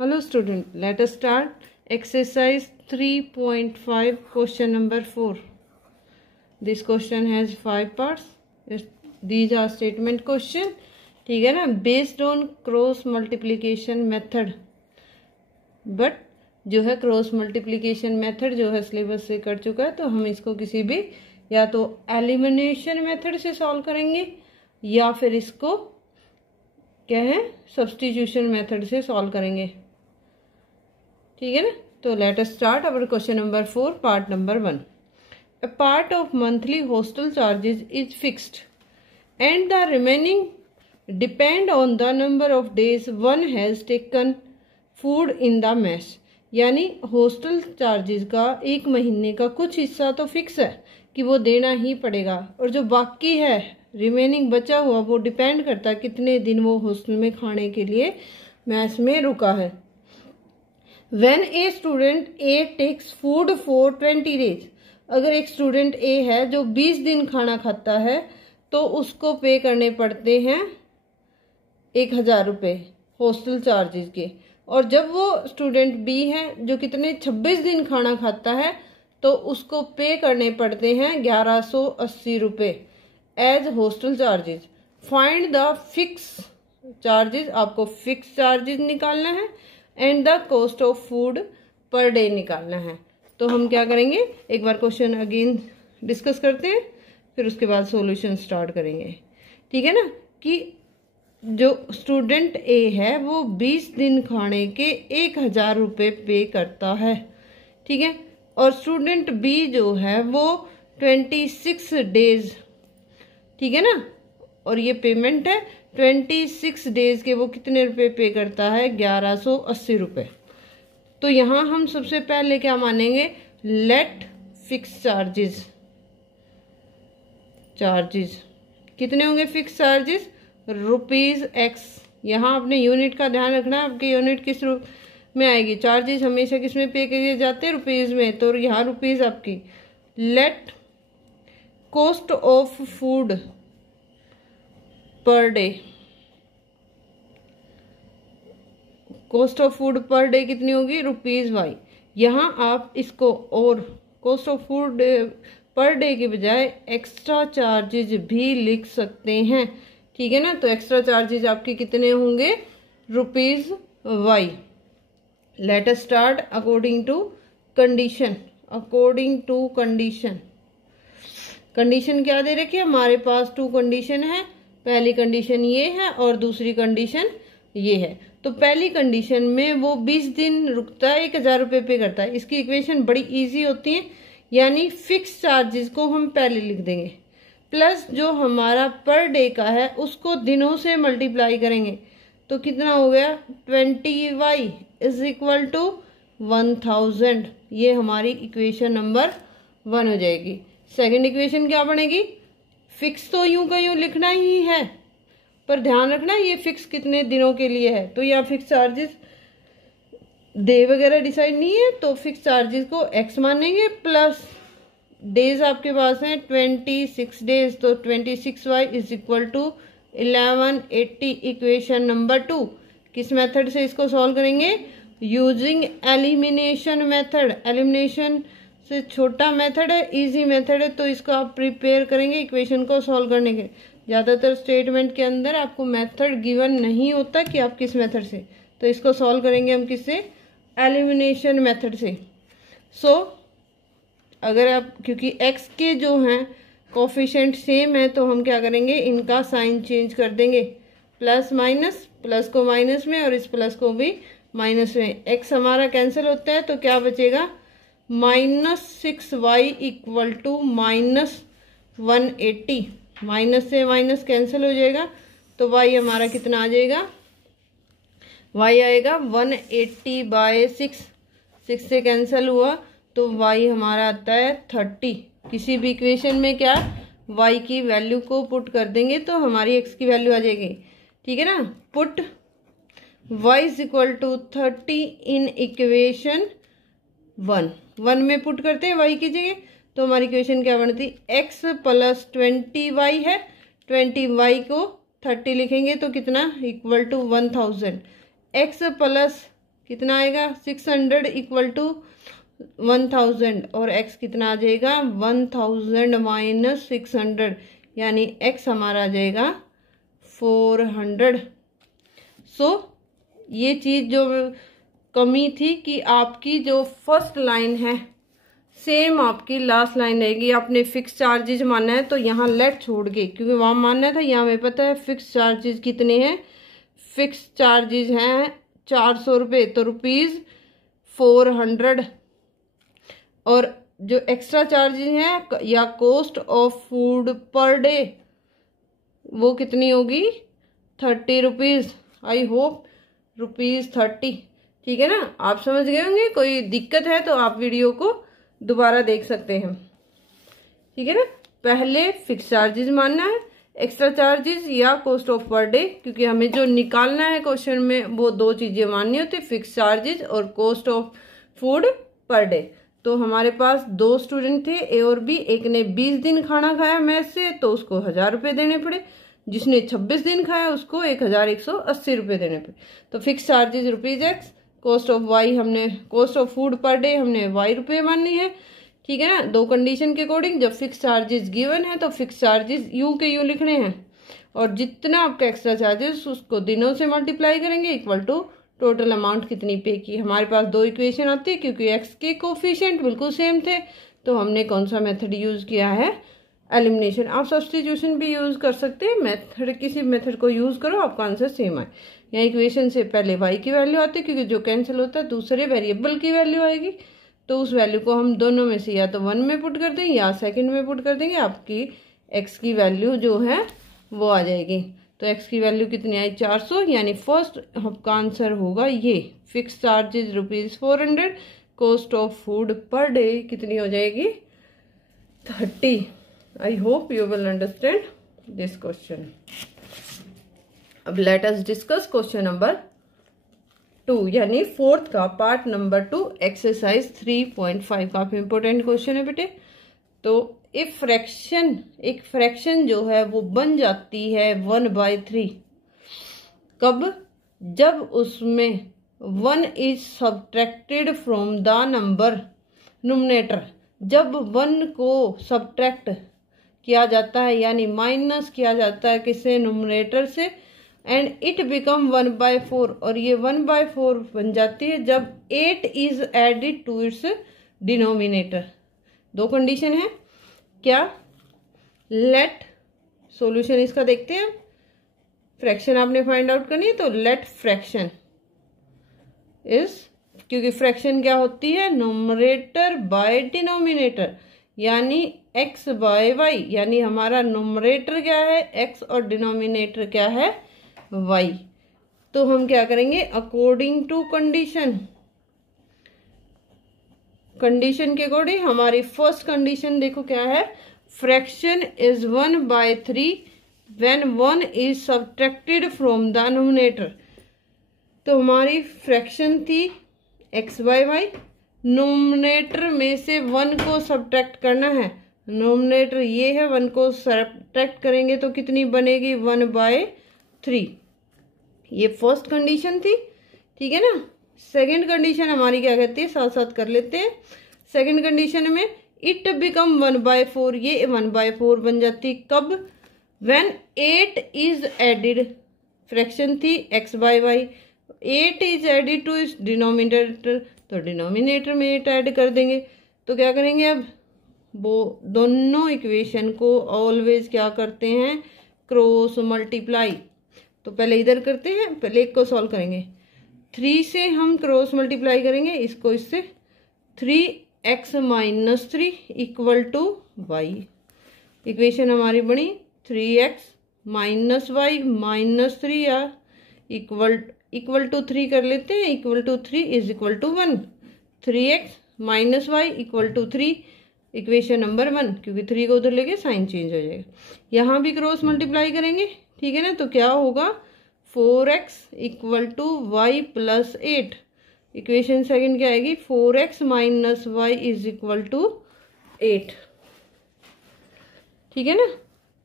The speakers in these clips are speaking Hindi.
Hello student, let us start exercise 3.5 question number 4. This question has 5 parts. These are statement question. ठीक है ना, based on cross multiplication method. But जो है क्रॉस मल्टीप्लिकेशन मेथड जो है सिलेबस से कर चुका है, तो हम इसको किसी भी या तो एलिमिनेशन मेथड से सॉल्व करेंगे या फिर इसको क्या है सब्स्टिट्यूशन मेथड से सॉल्व करेंगे। ठीक है ना, तो late us start our question number 4 part number 1। A part of monthly hostel charges is fixed and the remaining depend on the number of days one has taken food in the mess. यानी हॉस्टल चार्जेस का एक महीने का कुछ हिस्सा तो फिक्स है कि वो देना ही पड़ेगा, और जो बाकी है रिमेनिंग बचा हुआ वो डिपेंड करता है कितने दिन वो हॉस्टल में खाने के लिए मेस में रुका है। When a student A takes food for 20 days, अगर एक स्टूडेंट A है जो 20 दिन खाना खाता है तो उसको पे करने पड़ते हैं 1000 रुपये हॉस्टल चार्जेस के। और जब वो स्टूडेंट B है जो कितने 26 दिन खाना खाता है तो उसको पे करने पड़ते हैं 1180 रुपये as hostel charges. Find the fix charges, आपको फिक्स चार्जेस निकालना है and the cost of food per day निकालना है। तो हम क्या करेंगे, एक बार क्वेश्चन अगेन डिस्कस करते हैं, फिर उसके बाद सॉल्यूशन स्टार्ट करेंगे। ठीक है ना, कि जो स्टूडेंट ए है वो 20 दिन खाने के 1000 रुपये पे करता है। ठीक है, और स्टूडेंट बी जो है वो 26 डेज, ठीक है ना, और ये पेमेंट है 26 डेज के, वो कितने रुपए पे करता है 1180 रुपये। तो यहाँ हम सबसे पहले क्या मानेंगे, लेट फिक्स चार्जेस कितने होंगे फिक्स चार्जेस ₹X। यहाँ आपने यूनिट का ध्यान रखना है, आपकी यूनिट किस रूप में आएगी, चार्जेस हमेशा किस में पे किए जाते हैं रुपीज़ में, तो यहाँ रुपीज़ आपकी। Let cost of food per day, cost of food per day कितनी होगी ₹Y। यहाँ आप इसको और cost of food per day के बजाय एक्स्ट्रा चार्जेस भी लिख सकते हैं। ठीक है ना, तो एक्स्ट्रा चार्जेस आपके कितने होंगे ₹Y। Let us start according to condition. Condition क्या दे रखी है हमारे पास, 2 कंडीशन है। पहली कंडीशन ये है और दूसरी कंडीशन ये है। तो पहली कंडीशन में वो 20 दिन रुकता है 1000 रुपये पे करता है। इसकी इक्वेशन बड़ी इजी होती है, यानी फिक्स चार्जेस को हम पहले लिख देंगे प्लस जो हमारा पर डे का है उसको दिनों से मल्टीप्लाई करेंगे, तो कितना हो गया 20y इज इक्वल टू 1000। ये हमारी इक्वेशन नंबर 1 हो जाएगी। सेकंड इक्वेशन क्या बनेगी, फिक्स तो यूं का यूं लिखना ही है, पर ध्यान रखना ये फिक्स कितने दिनों के लिए है। तो यहाँ फिक्स चार्जेस डे वगैरह डिसाइड नहीं है, तो फिक्स चार्जेस को x मानेंगे प्लस डेज आपके पास हैं 26 डेज, तो 26y is equal to 1180। Equation number 2 किस मेथड से इसको सॉल्व करेंगे, यूजिंग एलिमिनेशन मेथड। एलिमिनेशन से छोटा मेथड है, इजी मेथड है, तो इसको आप प्रिपेयर करेंगे इक्वेशन को सॉल्व करने के। ज़्यादातर स्टेटमेंट के अंदर आपको मेथड गिवन नहीं होता कि आप किस मेथड से, तो इसको सॉल्व करेंगे हम किससे, एलिमिनेशन मेथड से। सो अगर आप, क्योंकि x के जो हैं कोफिशिएंट सेम है, तो हम क्या करेंगे इनका साइन चेंज कर देंगे, प्लस माइनस, प्लस को माइनस में और इस प्लस को भी माइनस में। x हमारा कैंसिल होता है तो क्या बचेगा -6y इक्वल टू -180। माइनस से माइनस कैंसिल हो जाएगा, तो y हमारा कितना आ जाएगा, y आएगा 180/6। 6 से कैंसिल हुआ तो y हमारा आता है 30। किसी भी इक्वेशन में क्या y की वैल्यू को पुट कर देंगे तो हमारी x की वैल्यू आ जाएगी। ठीक है ना, put y is equal to 30 in equation 1 में पुट करते हैं y की जगह, तो हमारी इक्वेशन क्या बनती, x प्लस 20y है, 20y को 30 लिखेंगे तो कितना इक्वल टू 1000। x प्लस कितना आएगा 600 इक्वल टू 1000 और x कितना आ जाएगा 1000 माइनस 600 यानी x हमारा आ जाएगा 400। सो ये चीज़ जो कमी थी कि आपकी जो फर्स्ट लाइन है सेम आपकी लास्ट लाइन रहेगी। आपने फिक्स चार्जेज मानना है तो यहाँ लेट छोड़ के, क्योंकि वहाँ मानना था, यहाँ हमें पता है फिक्स चार्जेज कितने हैं। फिक्स चार्जेज हैं 400 रुपये, तो ₹400। और जो एक्स्ट्रा चार्जेज हैं या cost of food per day वो कितनी होगी 30 रुपीज़। I hope ₹30। ठीक है ना, आप समझ गए होंगे। कोई दिक्कत है तो आप वीडियो को दोबारा देख सकते हैं। ठीक है ना, पहले फिक्स चार्जेस मानना है, एक्स्ट्रा चार्जेस या कॉस्ट ऑफ पर डे, क्योंकि हमें जो निकालना है क्वेश्चन में वो दो चीजें माननी होती है, फिक्स चार्जेस और cost of food per day. तो हमारे पास दो स्टूडेंट थे ए और बी, एक ने 20 दिन खाना खाया मेस से तो उसको 1000 रुपये देने पड़े, जिसने 26 दिन खाया उसको 1180 रुपये देने पड़े। तो fix charges ₹X, cost of Y हमने, cost of food per day हमने Y रुपये माननी है। ठीक है ना, दो कंडीशन के अकॉर्डिंग जब फिक्स चार्जेस गिवन है तो फिक्स चार्जेस यू के यू लिखने हैं, और जितना आपका एक्स्ट्रा चार्जेस उसको दिनों से मल्टीप्लाई करेंगे इक्वल टू टोटल अमाउंट कितनी पे की। हमारे पास दो इक्वेशन आती है, क्योंकि एक्स के कोफिशिएंट बिल्कुल सेम थे तो हमने कौन सा मेथड यूज किया है, एलिमिनेशन। आप सब्स्टिट्यूशन भी यूज कर सकते हैं, मेथड किसी मेथड को यूज करो आपका आंसर सेम आए। यहाँ इक्वेशन से पहले y की वैल्यू आती है, क्योंकि जो कैंसिल होता है दूसरे वेरिएबल की वैल्यू आएगी, तो उस वैल्यू को हम दोनों में से या तो 1 में पुट कर देंगे या सेकंड में पुट कर देंगे, आपकी x की वैल्यू जो है वो आ जाएगी। तो x की वैल्यू कितनी आई 400, यानी फर्स्ट आपका आंसर होगा ये। Fix charges ₹400, cost of food per day कितनी हो जाएगी 30। I hope you will understand this question. अब let us discuss question number 2, यानी फोर्थ का पार्ट नंबर 2 एक्सरसाइज 3.5। काफी इंपॉर्टेंट क्वेश्चन है बेटे। तो एक फ्रैक्शन जो है वो बन जाती है 1/3 कब, जब उसमें 1 is subtracted from the number numerator. जब 1 को सब्ट्रैक्ट किया जाता है यानी माइनस किया जाता है किससे, न्यूमरेटर से, एंड इट बिकम 1/4, और ये 1/4 बन जाती है जब 8 is added to its denominator. दो कंडीशन है क्या, लेट सॉल्यूशन इसका देखते हैं। फ्रैक्शन आपने फाइंड आउट करनी है, तो लेट फ्रैक्शन इज, क्योंकि फ्रैक्शन क्या होती है, न्यूमरेटर बाय डिनोमिनेटर, यानी x/y, यानी हमारा न्यूमरेटर क्या है x और डिनोमिनेटर क्या है y। तो हम क्या करेंगे, अकॉर्डिंग टू कंडीशन के अकॉर्डिंग हमारी फर्स्ट कंडीशन देखो क्या है, fraction is 1/3 when 1 is subtracted from the numerator. तो हमारी फ्रैक्शन थी x/y, न्यूमरेटर में से 1 को सब्ट्रैक्ट करना है, न्यूमरेटर ये है, 1 को सब्ट्रैक्ट करेंगे तो कितनी बनेगी 1/3। ये फर्स्ट कंडीशन थी। ठीक है ना, सेकंड कंडीशन हमारी क्या कहती है, साथ साथ कर लेते हैं। सेकंड कंडीशन में इट बिकम 1/4, ये 1/4 बन जाती कब, व्हेन 8 इज एडिड, फ्रैक्शन थी x/y, 8 इज एडिड टू इस डिनोमिनेटर, तो डिनोमिनेटर में 8 ऐड कर देंगे। तो क्या करेंगे, अब वो दोनों इक्वेशन को ऑलवेज क्या करते हैं, क्रॉस मल्टीप्लाई। तो पहले इधर करते हैं, पहले एक को सॉल्व करेंगे, 3 से हम क्रॉस मल्टीप्लाई करेंगे इसको इससे, 3x - 3 equal to y। Equation हमारी बनी 3x - y - 3 या इक्वल टू 3 कर लेते हैं, equal to 3 is equal to 1। 3x - y equal to 3, equation number 1, क्योंकि 3 को उधर लेके साइन चेंज हो जाएगा। यहाँ भी क्रॉस मल्टीप्लाई करेंगे, ठीक है ना, तो क्या होगा 4x equal to y + 8। Equation second क्या आएगी, 4x - y is equal to 8। ठीक है ना,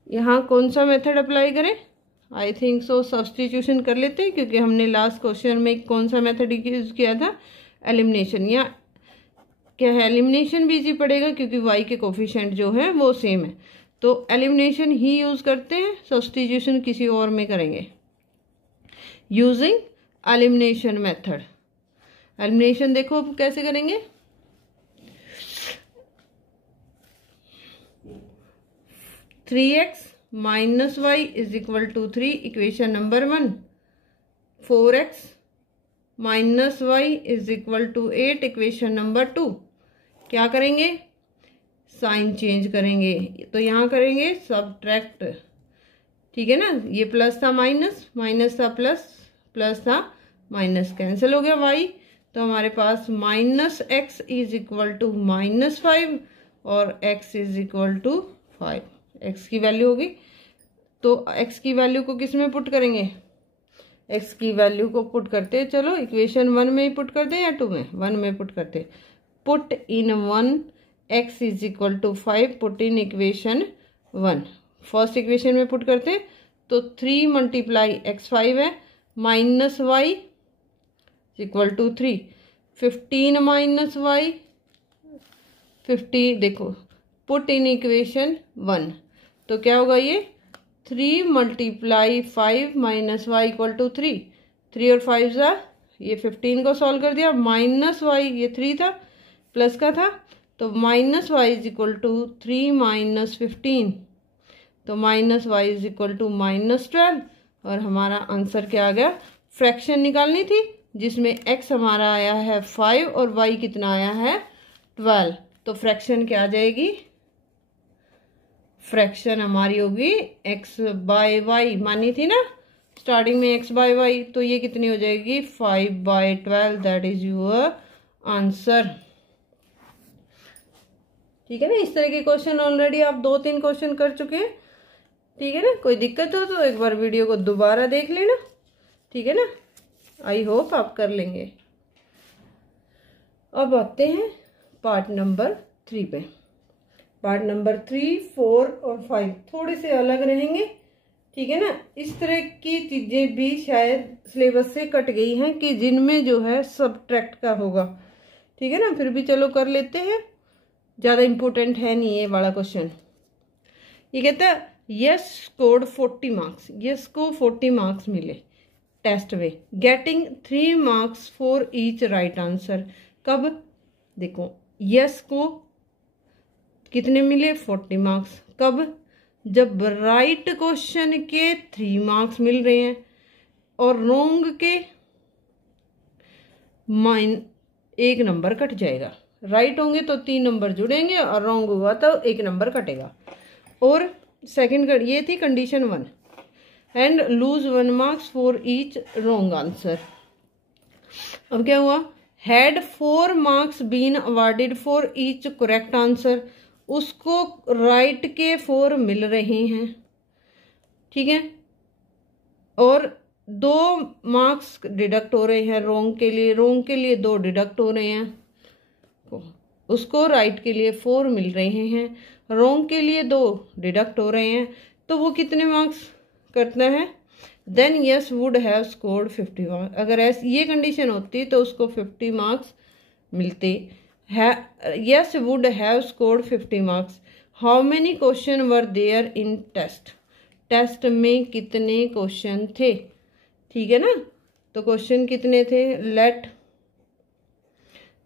यहाँ कौन सा मेथड अप्लाई करें, आई थिंक सो सब्स्टिट्यूशन कर लेते हैं, क्योंकि हमने लास्ट क्वेश्चन में कौन सा मेथड यूज किया था, एलिमिनेशन। या क्या है, एलिमिनेशन भी इजी पड़ेगा क्योंकि y के कोफिशिएंट जो है वो सेम है, तो एलिमिनेशन ही यूज करते हैं, सब्स्टिट्यूशन किसी और में करेंगे यूजिंग एलिमिनेशन मेथड। एलिमिनेशन देखो कैसे करेंगे, 3x minus y is equal to 3, equation number 1। 4x minus y is equal to 8, equation number 2। क्या करेंगे, साइन चेंज करेंगे, तो यहाँ करेंगे सब्ट्रैक्ट, ठीक है ना। ये प्लस था माइनस, माइनस था प्लस, प्लस था माइनस, कैंसिल हो गया y, तो हमारे पास minus x is equal to minus 5 और x is equal to 5, x की वैल्यू होगी। तो x की वैल्यू को किस में पुट करेंगे, x की वैल्यू को पुट करते हैं, चलो इक्वेशन 1 में ही पुट करते हैं या 2 में, 1 में पुट करते हैं। Put in 1 x is equal to 5, put in equation 1, first equation में पुट करते हैं, तो 3 मल्टीप्लाई x 5 है, minus y equal to 3, 15 minus y 50, देखो पुट इन इक्वेशन 1, तो क्या होगा ये 3 multiply 5 minus y equal to 3, 3 और 5 जा, ये 15 को सॉल्व कर दिया, माइनस वाई ये 3 था प्लस का था, तो minus y is equal to 3 minus 15, तो minus y is equal to minus 12, और हमारा आंसर क्या आ गया, फ्रैक्शन निकालनी थी जिसमें x हमारा आया है 5 और y कितना आया है 12, तो फ्रैक्शन क्या आ जाएगी, फ्रैक्शन हमारी होगी x बाय वाई, मानी थी ना स्टार्टिंग में x बाय वाई, तो ये कितनी हो जाएगी 5/12, दैट इज योर आंसर। ठीक है ना, इस तरह के क्वेश्चन ऑलरेडी आप 2-3 क्वेश्चन कर चुके हैं, ठीक है ना। कोई दिक्कत हो तो एक बार वीडियो को दोबारा देख लेना, ठीक है ना। आई होप आप कर लेंगे। अब आते हैं पार्ट नंबर 3 पे। पार्ट नंबर 3, 4 और 5 थोड़े से अलग रहेंगे, ठीक है ना। इस तरह की चीजें भी शायद सिलेबस से कट गई हैं कि जिनमें जो है सब्ट्रैक्ट का होगा, ठीक है ना, फिर भी चलो कर लेते हैं, ज़्यादा इम्पोर्टेंट है नहीं ये वाला क्वेश्चन। ये कहता है यस स्कोर्ड 40 मार्क्स, यस को 40 मार्क्स मिले टेस्ट में, getting 3 marks for each right answer. कब, देखो यस को कितने मिले 40 मार्क्स, कब, जब राइट क्वेश्चन के 3 मार्क्स मिल रहे हैं और रोंग के 1 नंबर कट जाएगा, राइट होंगे तो 3 नंबर जुड़ेंगे और रॉन्ग हुआ तो 1 नंबर कटेगा। और सेकंड ये थी condition 1, and lose 1 marks for each wrong answer. अब क्या हुआ, had 4 marks been awarded for each correct answer, उसको राइट के 4 मिल रहे हैं, ठीक है, और 2 मार्क्स डिडक्ट हो रहे हैं रॉन्ग के लिए 2 डिडक्ट हो रहे हैं, उसको राइट के लिए 4 मिल रहे हैं, रॉन्ग के लिए 2 डिडक्ट हो रहे हैं, तो वो कितने मार्क्स करता है, then Yash would have scored 50 marks. अगर ये कंडीशन होती तो उसको 50 मार्क्स मिलते है। Yash would have scored 50 marks. How many question were there in test, test में कितने क्वेश्चन थे, ठीक है ना। तो क्वेश्चन कितने थे, लेट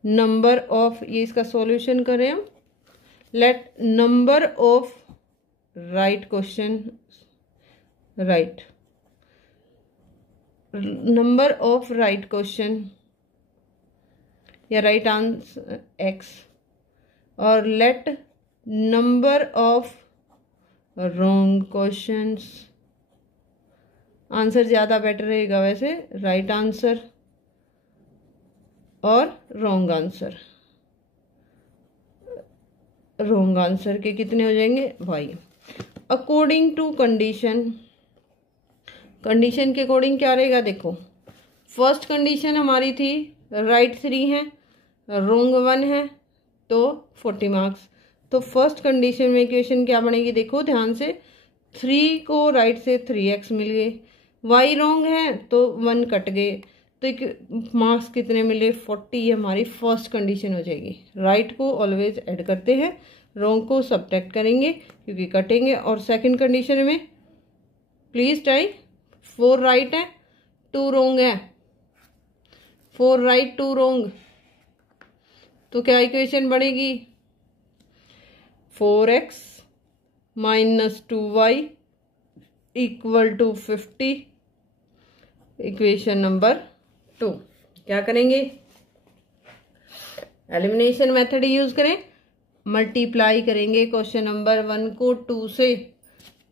नंबर ऑफ, ये इसका सॉल्यूशन करें हम, let number of right question, right number of right question या राइट आंसर x, और let number of wrong questions, answer ज़्यादा बेटर रहेगा वैसे, राइट आंसर और रॉन्ग आंसर, रॉन्ग आंसर के कितने हो जाएंगे y। According to condition, condition के अकॉर्डिंग क्या रहेगा, देखो फर्स्ट कंडीशन हमारी थी राइट 3 है रॉन्ग 1 है तो 40 मार्क्स, तो फर्स्ट कंडीशन में इक्वेशन क्या बनेगी, देखो ध्यान से, 3 को राइट से 3x मिल गए, y रॉन्ग है तो 1 कट गए, तो मार्क्स कितने मिले 40। ये हमारी फर्स्ट कंडीशन हो जाएगी। राइट को ऑलवेज ऐड करते हैं, रॉन्ग को सब्ट्रैक्ट करेंगे क्योंकि कटेंगे। और सेकंड कंडीशन में प्लीज टाइप 4 राइट है 2 रॉन्ग है, 4 राइट 2 रॉन्ग, तो क्या इक्वेशन बनेगी 4x minus 2y equal to 50। Equation number 2 क्या करेंगे, एलिमिनेशन मेथड यूज करें, मल्टीप्लाई करेंगे क्वेश्चन नंबर 1 को 2 से,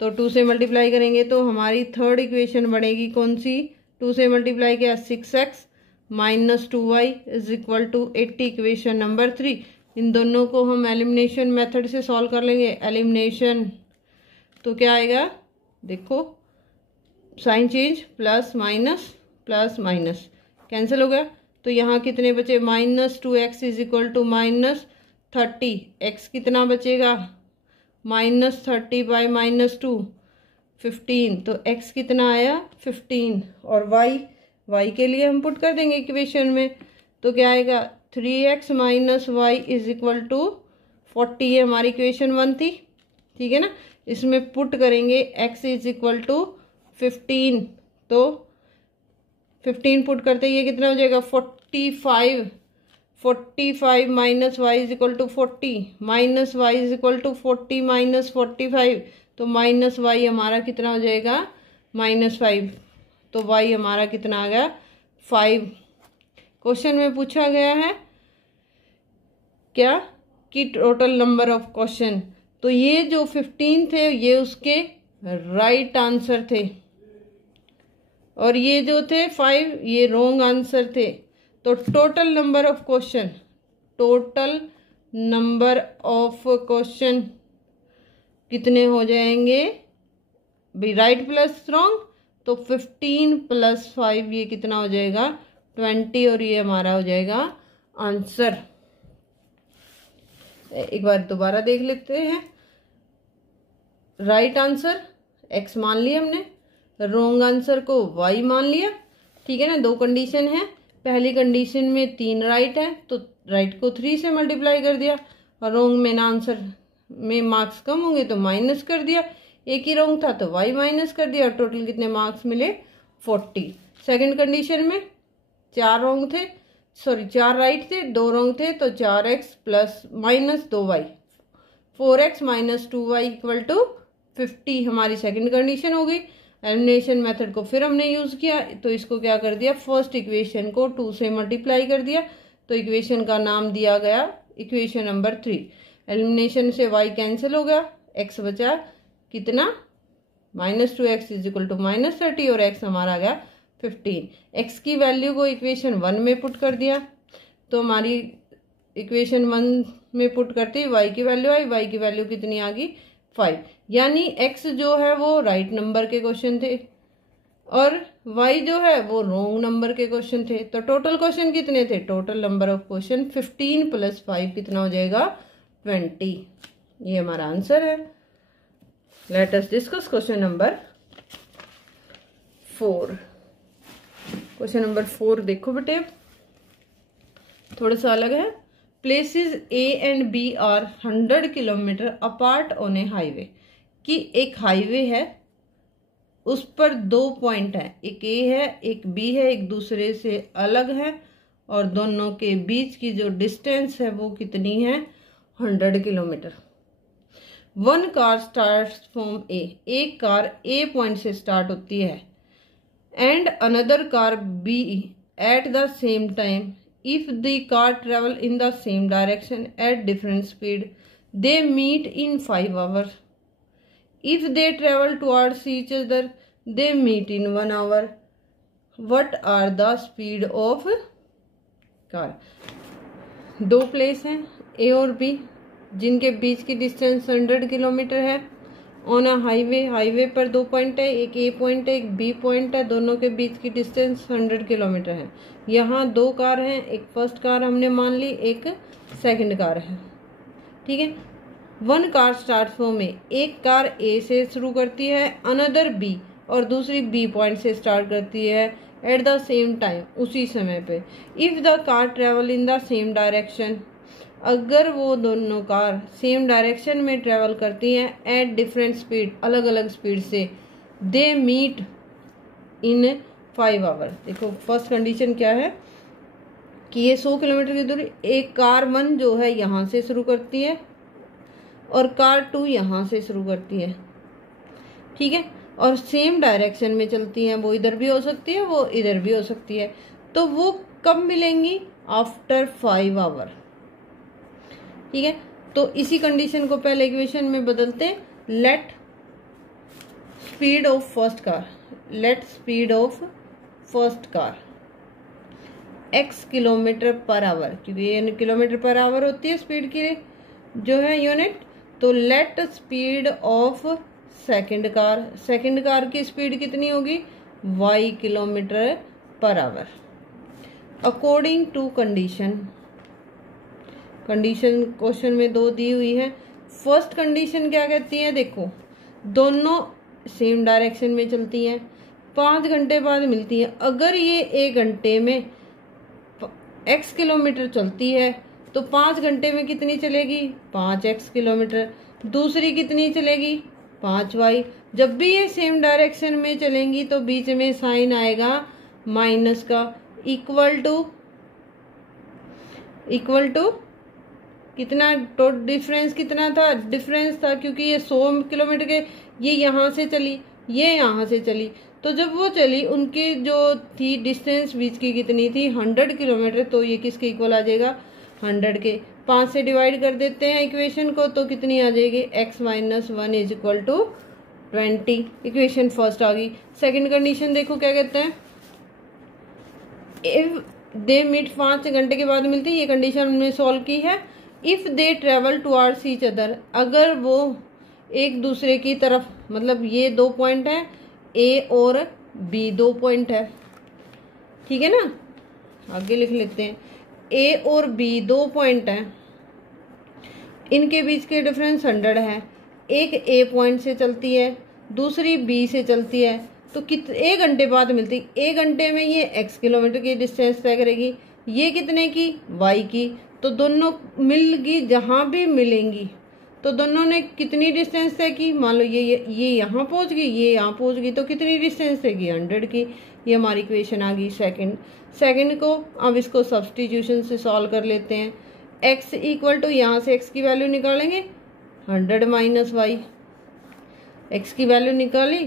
तो 2 से मल्टीप्लाई करेंगे तो हमारी थर्ड इक्वेशन बनेगी कौन सी, 2 से मल्टीप्लाई किया 6x minus 2y is equal to 80। Equation number 3, इन दोनों को हम एलिमिनेशन मेथड से सॉल्व कर लेंगे। एलिमिनेशन तो क्या आएगा, देखो sign change, plus minus cancel हो गया, तो यहाँ कितने बचे minus 2x is equal to minus 30, x कितना बचेगा माइनस 30 बाई माइनस 2 15, तो x कितना आया 15। और y के लिए हम पुट कर देंगे इक्वेशन में, तो क्या आएगा 3x minus y is equal to 40। ये हमारी इक्वेशन 1 थी, ठीक है ना। इसमें पुट करेंगे x इज इक्वल टू 15, तो 15 पुट करते ये कितना हो जाएगा 45 minus y is equal to 40, minus y is equal to 40 minus 45, तो माइनस वाई हमारा कितना हो जाएगा -5, तो y हमारा कितना आ गया 5। क्वेश्चन में पूछा गया है क्या कि टोटल नंबर ऑफ क्वेश्चन, तो ये जो 15 थे ये उसके राइट आंसर थे, और ये जो थे 5 ये रॉन्ग आंसर थे। तो टोटल नंबर ऑफ क्वेश्चन कितने हो जाएंगे भी, राइट प्लस रॉन्ग, तो 15 प्लस 5 ये कितना हो जाएगा 20, और ये हमारा हो जाएगा आंसर। एक बार दोबारा देख लेते हैं। राइट आंसर x मान लिया हमने, रॉन्ग आंसर को y मान लिया, ठीक है ना। 2 कंडीशन है, पहली कंडीशन में 3 राइट है तो राइट को 3 से मल्टीप्लाई कर दिया, और रॉन्ग में ना आंसर में मार्क्स कम होंगे तो माइनस कर दिया, एक ही रॉन्ग था तो y माइनस कर दिया, और टोटल कितने मार्क्स मिले 40। सेकंड कंडीशन में 4 राइट थे 2 रॉन्ग थे, तो 4x plus minus 2y 4x minus 2y equal to 50 हमारी सेकंड कंडीशन हो गई। एलिमिनेशन मेथड को फिर हमने यूज किया, तो इसको क्या कर दिया फर्स्ट इक्वेशन को 2 से मल्टीप्लाई कर दिया, तो इक्वेशन का नाम दिया गया इक्वेशन नंबर 3। एलिमिनेशन से y कैंसिल हो गया, x बचा कितना -2x इज इक्वल टू -30, और x हमारा आ गया 15। x की वैल्यू को इक्वेशन 1 में पुट कर दिया, तो हमारी इक्वेशन 1 में पुट करते ही y की वैल्यू आई, y की वैल्यू कितनी आ गई 5, यानी x जो है वो राइट नंबर के क्वेश्चन थे और y जो है वो रॉन्ग नंबर के क्वेश्चन थे। तो टोटल क्वेश्चन कितने थे, total number of question 15 plus 5 कितना हो जाएगा 20। ये हमारा आंसर है। Let us discuss question number 4। Question number 4 देखो बेटे, थोड़ा सा अलग है। Places A and B are 100 kilometre apart on a highway, कि एक हाईवे है उस पर 2 पॉइंट है, एक A है एक B है, एक दूसरे से अलग है, और दोनों के बीच की जो डिस्टेंस है वो कितनी है 100 kilometre. 1 car start from A, एक कार A पॉइंट से स्टार्ट होती है, and another car B at the same time. If the car travel in the same direction at different speed, they meet in 5 hours. If they travel towards each other, they meet in 1 hour. What are the speed of car? 2 place हैं A और B जिनके बीच की डिस्टेंस 100 किलोमीटर है। ऑन अ हाईवे पर 2 पॉइंट है, एक A पॉइंट है एक B पॉइंट है, दोनों के बीच की डिस्टेंस 100 किलोमीटर है। यहाँ 2 कार हैं, एक फर्स्ट कार हमने मान ली, एक सेकंड कार है, ठीक है। वन कार स्टार्ट फ्रॉम ए, एक कार ए से शुरू करती है, अनदर बी, और दूसरी बी पॉइंट से स्टार्ट करती है एट द सेम टाइम, उसी समय पे। If the car travel in the same direction, अगर वो दोनों कार सेम डायरेक्शन में ट्रेवल करती हैं एट डिफरेंट स्पीड, अलग अलग स्पीड से, दे मीट इन 5 आवर। देखो फर्स्ट कंडीशन क्या है कि ये 100 किलोमीटर की दूरी, एक कार 1 जो है यहाँ से शुरू करती है और कार 2 यहाँ से शुरू करती है, ठीक है, और सेम डायरेक्शन में चलती हैं। वो इधर भी हो सकती है, वो इधर भी हो सकती है। तो वो कब मिलेंगी? आफ्टर 5 आवर, ठीक है। तो इसी कंडीशन को पहले इक्वेशन में बदलते हैं। Late speed of first car, late speed of first car x kilometre per our, क्योंकि ये किलोमीटर पर आवर होती है स्पीड की जो है यूनिट। तो let speed of second car, second car की स्पीड कितनी होगी? y kilometre per hour according to condition. Condition question में 2 दी हुई है। फर्स्ट कंडीशन क्या कहती है? देखो दोनों सेम डायरेक्शन में चलती हैं, 5 घंटे बाद मिलती है। अगर ये 1 घंटे में x किलोमीटर चलती है तो 5 घंटे में कितनी चलेगी? 5x kilometre. दूसरी कितनी चलेगी? 5y। जब भी ये सेम डायरेक्शन में चलेंगी तो बीच में साइन आएगा माइनस का, इक्वल टू कितना, तो डिफरेंस कितना था? डिफरेंस था क्योंकि ये 100 किलोमीटर के, ये यहाँ से चली, ये यहाँ से चली, तो जब वो चली उनकी जो थी डिस्टेंस बीच की कितनी थी? 100 किलोमीटर। तो ये किसके इक्वल आ जाएगा? 100 के। 5 से डिवाइड कर देते हैं इक्वेशन को, तो कितनी आ जाएगी? x - 1 is equal to 20। Equation first आ गई। सेकंड कंडीशन देखो क्या कहते हैं, इफ दे मीट 5 घंटे के बाद मिलती है, ये कंडीशन हमने सॉल्व की है। If they travel towards each other, अगर वो एक दूसरे की तरफ, मतलब ये 2 पॉइंट है ए और बी, 2 पॉइंट है, ठीक है ना, आगे लिख लेते हैं। ए और बी 2 पॉइंट है, इनके बीच के डिफरेंस 100 है। एक ए पॉइंट से चलती है, दूसरी बी से चलती है, तो 1 घंटे बाद मिलती है। 1 घंटे में ये x किलोमीटर की डिस्टेंस तय करेगी, ये कितने की? y की। तो दोनों मिल गई, जहां भी मिलेंगी तो दोनों ने कितनी डिस्टेंस तय की? मान लो ये यहाँ पहुंच गई, ये यहाँ पहुंच गई, तो कितनी डिस्टेंस तय की? 100 की। ये हमारी इक्वेशन आ गई सेकंड को। अब इसको सब्सटीट्यूशन से सॉल्व कर लेते हैं। x इक्वल टू, यहाँ से x की वैल्यू निकालेंगे 100 माइनस y, x की वैल्यू निकाली,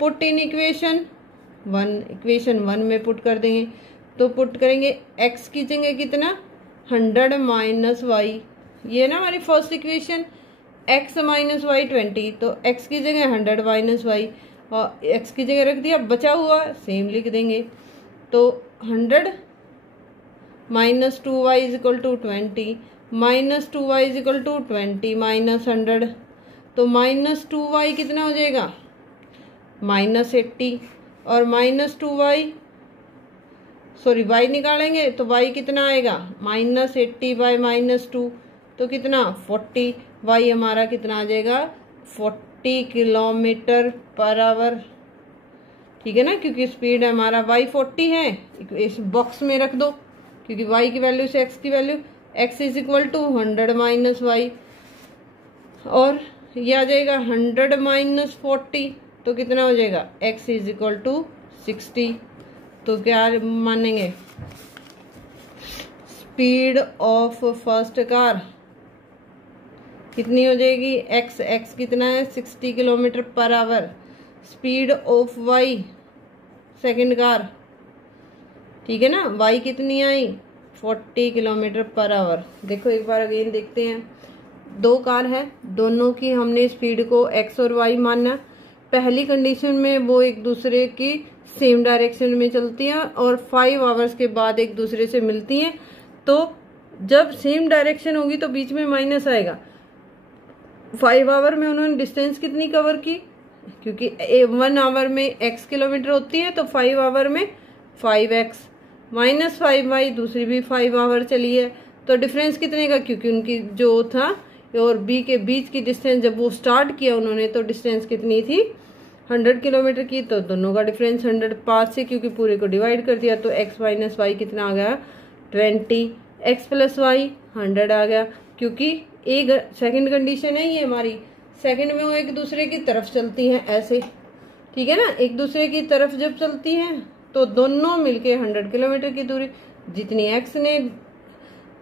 पुट इन इक्वेशन 1 में पुट कर देंगे। तो पुट करेंगे x की जगह कितना? 100 माइनस y, ये ना हमारी first equation. x minus y 20, तो x की जगह 100 माइनस वाई, और x की जगह रख दिया, बचा हुआ सेम लिख देंगे। तो 100 minus 2y is equal to 20, minus 2y is equal to 20 minus 100, तो माइनस 2y कितना हो जाएगा? माइनस 80, और माइनस 2y, सॉरी y निकालेंगे तो y कितना आएगा? माइनस 80 बाई माइनस 2, तो कितना? 40। y हमारा कितना आ जाएगा? 40 किलोमीटर पर आवर, ठीक है ना, क्योंकि स्पीड हमारा y 40 है। इस बॉक्स में रख दो, क्योंकि y की वैल्यू से x की value, x is equal to 100 minus y, और ये आ जाएगा 100 माइनस 40, तो कितना हो जाएगा? x is equal to 60। तो क्या मानेंगे? स्पीड ऑफ फर्स्ट कार कितनी हो जाएगी? x कितना है? 60 kilometre per our. Speed of y second car, ठीक है ना, y कितनी आई? 40 किलोमीटर पर आवर। देखो एक बार अगेन देखते हैं। 2 कार है, दोनों की हमने स्पीड को x और y माना। पहली कंडीशन में वो एक दूसरे की सेम डायरेक्शन में चलती हैं और 5 आवर्स के बाद एक दूसरे से मिलती हैं। तो जब सेम डायरेक्शन होगी तो बीच में माइनस आएगा। 5 आवर में उन्होंने डिस्टेंस कितनी कवर की? क्योंकि 1 आवर में x किलोमीटर होती है, तो 5 आवर में 5x माइनस 5y, दूसरी भी 5 आवर चली है, तो डिफरेंस कितने का? क्योंकि उनकी जो था और बी के बीच की डिस्टेंस जब वो स्टार्ट किया उन्होंने तो डिस्टेंस कितनी थी 100 किलोमीटर की। तो दोनों का डिफरेंस 100 5 से क्योंकि पूरे को डिवाइड कर दिया तो x माइनस वाई कितना आ गया 20, x प्लस वाई 100 आ गया। क्योंकि एक सेकंड कंडीशन है ये हमारी, सेकंड में वो एक दूसरे की तरफ चलती हैं ऐसे, ठीक है ना, एक दूसरे की तरफ जब चलती हैं तो दोनों मिलके 100 किलोमीटर की दूरी, जितनी x ने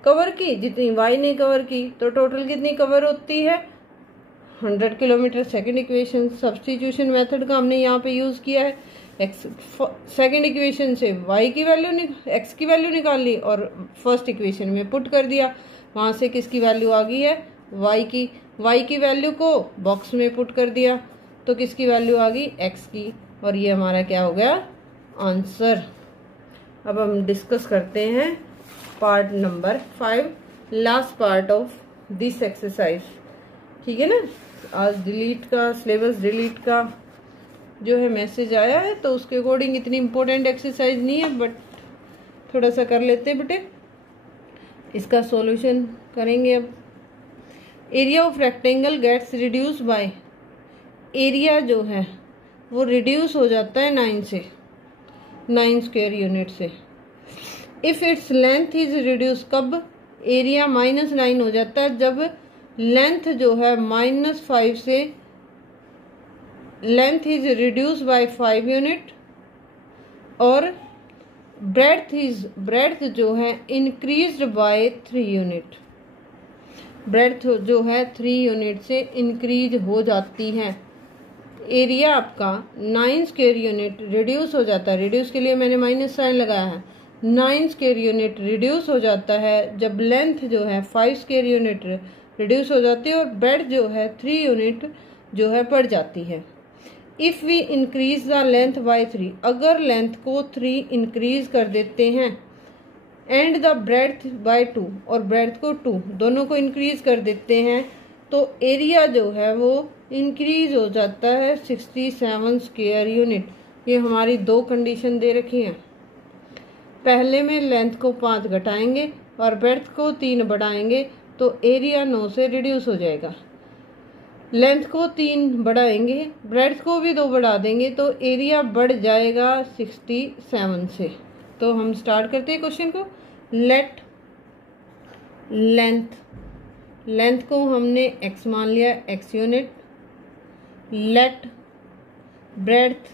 कवर की जितनी y ने कवर की तो टोटल कितनी कवर होती है 100 kilometre. Second equation substitution method का हमने यहाँ पे यूज किया है। x सेकंड इक्वेशन से y की वैल्यू x की वैल्यू निकाल ली और फर्स्ट इक्वेशन में पुट कर दिया, वहां से किसकी वैल्यू आ गई है y की वैल्यू को बॉक्स में पुट कर दिया तो किसकी वैल्यू आ गई x की, और ये हमारा क्या हो गया आंसर। अब हम डिस्कस करते हैं part number 5, last part of this exercise, ठीक है ना। आज डिलीट का सिलेबस डिलीट का जो है मैसेज आया है तो उसके अकॉर्डिंग इतनी इम्पोर्टेंट एक्सरसाइज नहीं है बट थोड़ा सा कर लेते हैं बेटे। इसका सॉल्यूशन करेंगे अब। Area of rectangle gets reduce by, area जो है वो रिड्यूस हो जाता है 9 स्क्वायर यूनिट से। If its length is reduce, कब एरिया -9 हो जाता है जब लेंथ जो है -5 से, length is reduce by 5 unit और ब्रेड्थ जो है इंक्रीज्ड बाय 3 यूनिट, ब्रेड्थ जो है 3 यूनिट से इंक्रीज हो जाती है। एरिया आपका 9 स्क्वायर यूनिट रिड्यूस हो जाता है, रिड्यूस के लिए मैंने माइनस साइन लगाया है, 9 स्क्वायर यूनिट रिड्यूस हो जाता है जब लेंथ जो है 5 स्क्वायर यूनिट रिड्यूस हो जाती है और ब्रेड्थ जो है 3 यूनिट जो है बढ़ जाती है। If we increase the length by 3, अगर लेंथ को 3 इंक्रीज कर देते हैं एंड द ब्रेड्थ बाय 2 और ब्रेड्थ को 2 दोनों को इंक्रीज कर देते हैं तो एरिया जो है वो इंक्रीज हो जाता है 67 स्क्वायर यूनिट। ये हमारी 2 कंडीशन दे रखी हैं। पहले में लेंथ को 5 घटाएंगे और ब्रेड्थ को 3 बढ़ाएंगे तो एरिया 9 से रिड्यूस हो जाएगा। लेंथ को 3 बढ़ाएंगे, ब्रेड्थ को भी 2 बढ़ा देंगे तो एरिया बढ़ जाएगा 67 से। तो हम स्टार्ट करते हैं क्वेश्चन को। लेट लेंथ को हमने x मान लिया, x यूनिट। लेट ब्रेड्थ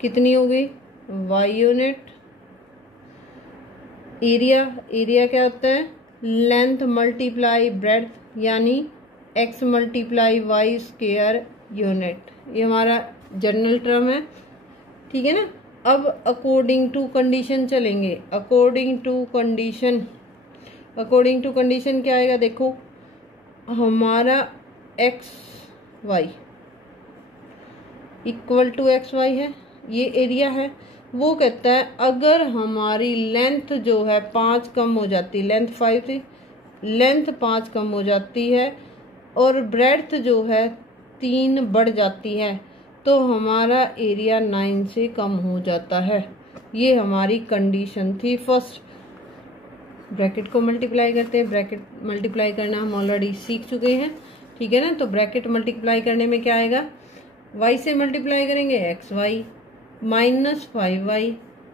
कितनी हो गई y यूनिट। एरिया क्या होता है लेंथ मल्टीप्लाई ब्रेड्थ यानी x multiply y square unit, ये हमारा जनरल टर्म है, ठीक है ना। अब अकॉर्डिंग टू कंडीशन चलेंगे। अकॉर्डिंग टू कंडीशन क्या आएगा, देखो हमारा xy इक्वल टू xy है, ये एरिया है। वो कहता है अगर हमारी लेंथ जो है 5 कम हो जाती, लेंथ 5 थी, लेंथ 5 कम हो जाती है और ब्रेड्थ जो है 3 बढ़ जाती है तो हमारा एरिया 9 से कम हो जाता है। ये हमारी कंडीशन थी फर्स्ट। ब्रैकेट को मल्टीप्लाई करते हैं, ब्रैकेट मल्टीप्लाई करना हम ऑलरेडी सीख चुके हैं, ठीक है ना। तो ब्रैकेट मल्टीप्लाई करने में क्या आएगा, y से मल्टीप्लाई करेंगे xy minus 5y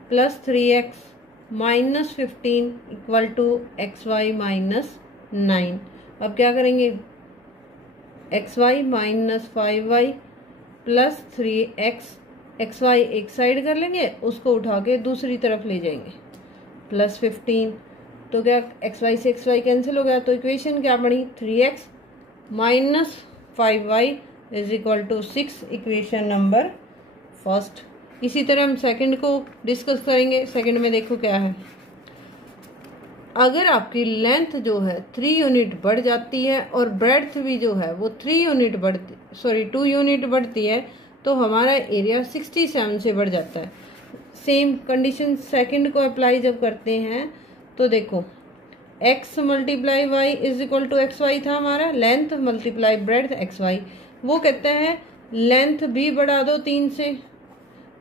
plus 3x minus 15 equal to xy minus 9। अब क्या करेंगे, xy minus 5y plus 3x, xy एक साइड कर लेंगे, उसको उठा के दूसरी तरफ ले जाएंगे, प्लस 15। तो क्या xy से xy कैंसिल हो गया तो इक्वेशन क्या बनी 3x minus 5y is equal to 6, equation number first. इसी तरह हम सेकंड को डिस्कस करेंगे। सेकंड में देखो क्या है, अगर आपकी लेंथ जो है 3 यूनिट बढ़ जाती है और ब्रेड्थ भी जो है वो 2 यूनिट बढ़ती है तो हमारा एरिया 67 से बढ़ जाता है। सेम कंडीशन सेकंड को अप्लाई जब करते हैं तो देखो x multiply y is equal to x y था हमारा, length multiply breadth x y. वो कहता है लेंथ भी बढ़ा दो 3 से,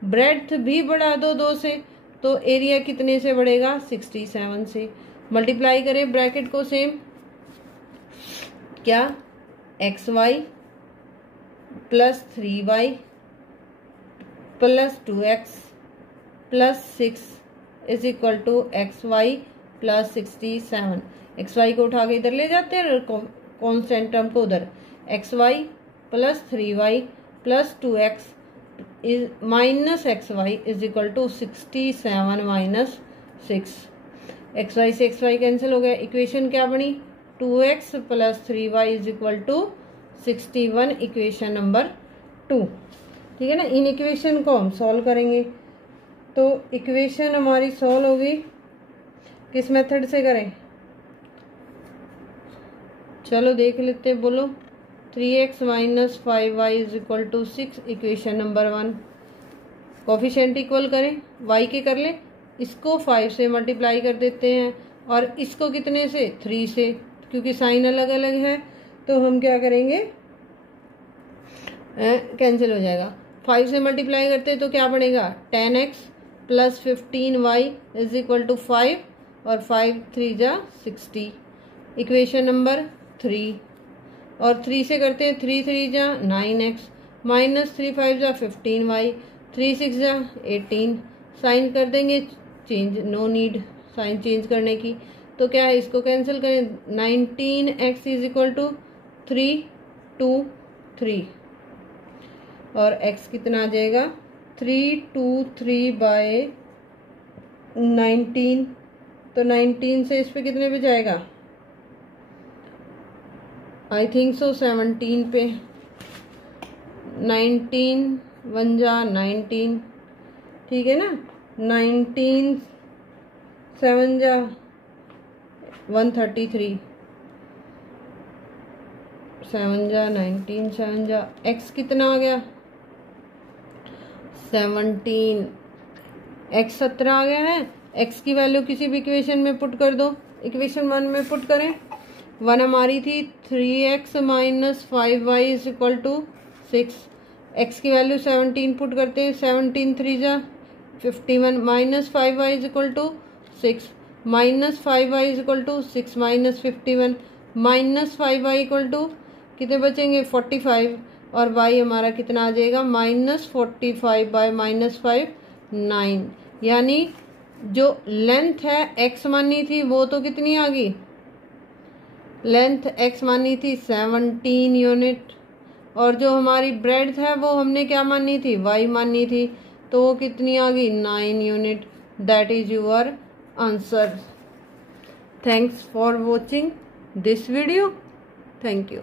ब्रेड्थ भी बढ़ा दो 2 से, तो एरिया कितने से बढ़ेगा 67 से। मल्टीप्लाई करें ब्रैकेट को सेम, क्या x y plus 3y plus 2x plus 6 is equal to x y plus 67। X y को उठा के इधर ले जाते हैं और कॉन्स्टेंट टर्म को उधर, x y plus 3y plus 2x is minus x y is equal to 67 minus 6। X y से एक्स वाई कैंसिल हो गया, इक्वेशन क्या बनी 2x plus 3y is equal to 61, equation number 2। ठीक है ना। इन इक्वेशन को हम सॉल्व करेंगे। तो इक्वेशन हमारी सॉल्व होगी, किस मेथड से करें, चलो देख लेते हैं। बोलो 3x minus 5y is equal to 6, equation number 1। Coefficient equal करें, y के कर ले, इसको 5 से मल्टीप्लाई कर देते हैं और इसको कितने से 3 से, क्योंकि साइन अलग अलग है तो हम क्या करेंगे, कैंसिल हो जाएगा। 5 से मल्टीप्लाई करते हैं तो क्या बनेगा 10x plus 15y is equal to 5 और 5 3 जा 60, इक्वेशन नंबर 3। और 3 से करते हैं 3 3 जा 9x माइनस 3 5 जा 15y 3 6 जा 18। साइन कर देंगे change, no need sign change करने की। तो क्या है, इसको कैंसिल करें, 19x इज इक्वल टू 3 2 3 और x कितना आ जाएगा 3 2 3 बाय 19। तो 19 से इस पे कितने पे जाएगा, आई थिंक सो 17 पे, 19 1 जा 19, ठीक है ना, 19 7 जा 133, 7 जा 19 7 जा, x कितना आ गया 17, x 17 आ गया है। x की वैल्यू किसी भी इक्वेशन में पुट कर दो, इक्वेशन 1 में पुट करें, 1 हमारी थी 3x minus 5y is equal to 6, x की वैल्यू 17 पुट करते हैं, 17 3 जा 51 minus 5y is equal to 6 minus 5y is equal to 6 minus 51 minus 5y equal to कितने बचेंगे 45 और y हमारा कितना आ जाएगा माइनस 45 बाय माइनस 5 9। यानी जो लेंथ है x मानी थी वो तो कितनी आ गई, लेंथ x मानी थी 17 यूनिट और जो हमारी ब्रेड्थ है वो हमने क्या मानी थी y मानी थी, तो वो कितनी आ गई 9 unit. That is your answer. Thanks for watching this video. Thank you.